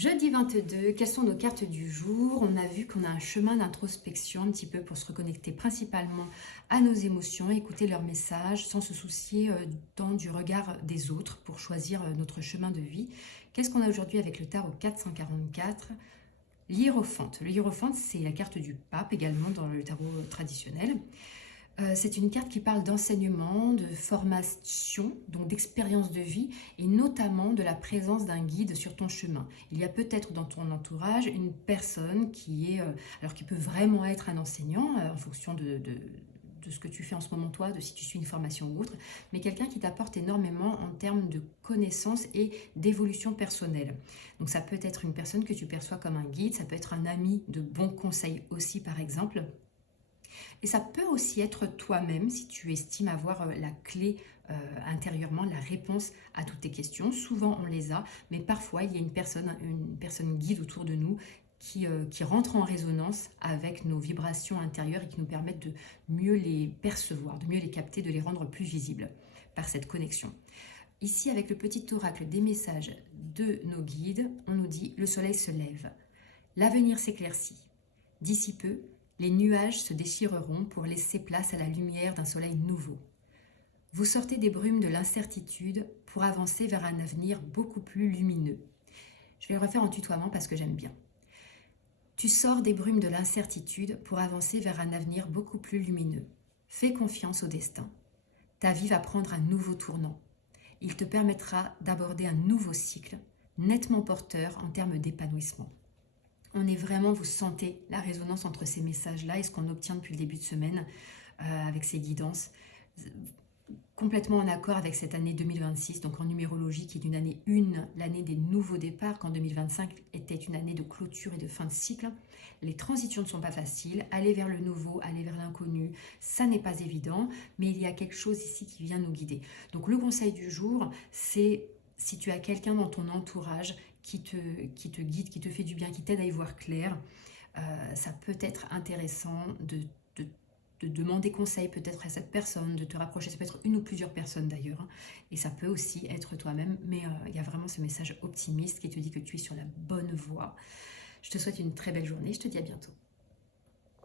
Jeudi 22, quelles sont nos cartes du jour? On a vu qu'on a un chemin d'introspection un petit peu pour se reconnecter principalement à nos émotions, écouter leurs messages sans se soucier tant du regard des autres pour choisir notre chemin de vie. Qu'est-ce qu'on a aujourd'hui avec le tarot 444? L'hiérophante. Le hiérophante, c'est la carte du pape également dans le tarot traditionnel. C'est une carte qui parle d'enseignement, de formation, donc d'expérience de vie et notamment de la présence d'un guide sur ton chemin. Il y a peut-être dans ton entourage une personne qui est, alors qui peut vraiment être un enseignant en fonction de ce que tu fais en ce moment toi, de si tu suis une formation ou autre, mais quelqu'un qui t'apporte énormément en termes de connaissances et d'évolution personnelle. Donc ça peut être une personne que tu perçois comme un guide, ça peut être un ami de bons conseils aussi par exemple. Et ça peut aussi être toi-même si tu estimes avoir la clé intérieurement, la réponse à toutes tes questions. Souvent on les a, mais parfois il y a une personne guide autour de nous qui rentre en résonance avec nos vibrations intérieures et qui nous permettent de mieux les percevoir, de mieux les capter, de les rendre plus visibles par cette connexion. Ici, avec le petit oracle des messages de nos guides, on nous dit « Le soleil se lève, l'avenir s'éclaircit. D'ici peu, les nuages se déchireront pour laisser place à la lumière d'un soleil nouveau. Vous sortez des brumes de l'incertitude pour avancer vers un avenir beaucoup plus lumineux. » Je vais le refaire en tutoiement parce que j'aime bien. Tu sors des brumes de l'incertitude pour avancer vers un avenir beaucoup plus lumineux. Fais confiance au destin. Ta vie va prendre un nouveau tournant. Il te permettra d'aborder un nouveau cycle, nettement porteur en termes d'épanouissement. On est vraiment, vous sentez la résonance entre ces messages-là et ce qu'on obtient depuis le début de semaine avec ces guidances. Complètement en accord avec cette année 2026, donc en numérologie qui est une année 1, l'année des nouveaux départs, qu'en 2025 était une année de clôture et de fin de cycle. Les transitions ne sont pas faciles, aller vers le nouveau, aller vers l'inconnu, ça n'est pas évident, mais il y a quelque chose ici qui vient nous guider. Donc le conseil du jour, c'est si tu as quelqu'un dans ton entourage qui te guide, qui te fait du bien, qui t'aide à y voir clair, ça peut être intéressant de demander conseil peut-être à cette personne, de te rapprocher, ça peut être une ou plusieurs personnes d'ailleurs, hein, et ça peut aussi être toi-même, mais il y a vraiment ce message optimiste qui te dit que tu es sur la bonne voie. Je te souhaite une très belle journée, je te dis à bientôt.